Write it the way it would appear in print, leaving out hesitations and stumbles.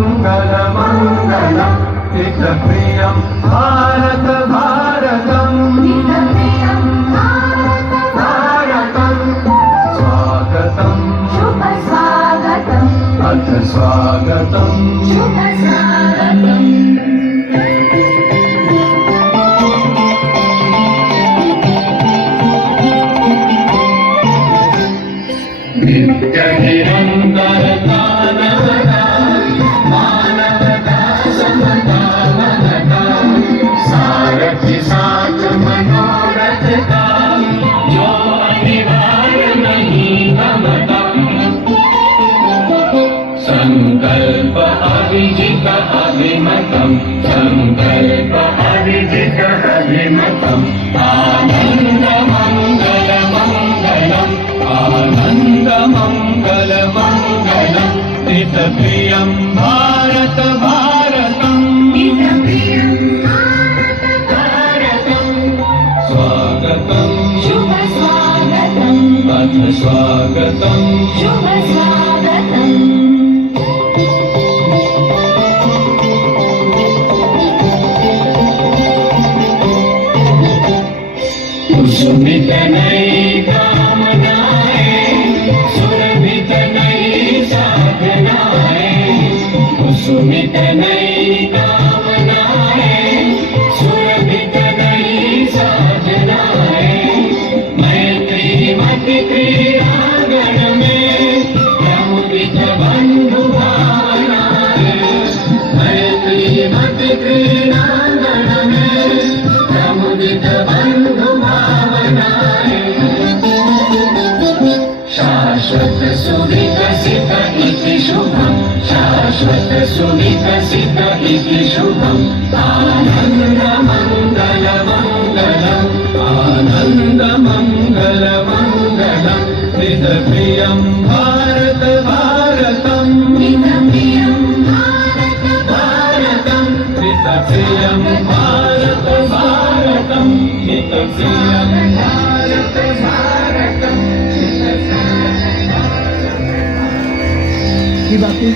मङ्गलमङ्गलं हितप्रियं भारत भारतं स्वागतं शुभ स्वागतम् अथ स्वागतं शुभ स्वागतम् नित्यनिरन्तरता नवता मानवता समता मनता सारथि साथ मनोरथ का जो अनिवार्य नहीं गमता संकल्प अविजित अभिमतम् संकल्प अविजित अभिमतम् आनंद मंगल मंगलम् आनंद मंगल मंगलम् हितप्रियं भारत भारतम् हितप्रियं भारतं स्वागतं शुभ स्वागतम् अथ स्वागतं शुभ स्वागतम् कुसुमित नई कामनाएं सुरभित नई साधनाएं कुसुमित नई कामनाएं सुरभित नई साधनाएं मैत्री मति क्रीड़ांगण में प्रमुदित बंधु भावनाएं मैत्री मति क्रीड़ांगण में प्रमुदित बंधु शाश्वत सुविकसित इति शुभम् शाश्वत सुविकसित इति शुभम् आनन्द मङ्गल मङ्गलम् आनन्द मङ्गल मङ्गलम् हितप्रियं भारत भारतम् हितप्रियं भारत भारतम् हितप्रियं भारत भारतम् हितप्रियं भारत भारतम् ही बाकी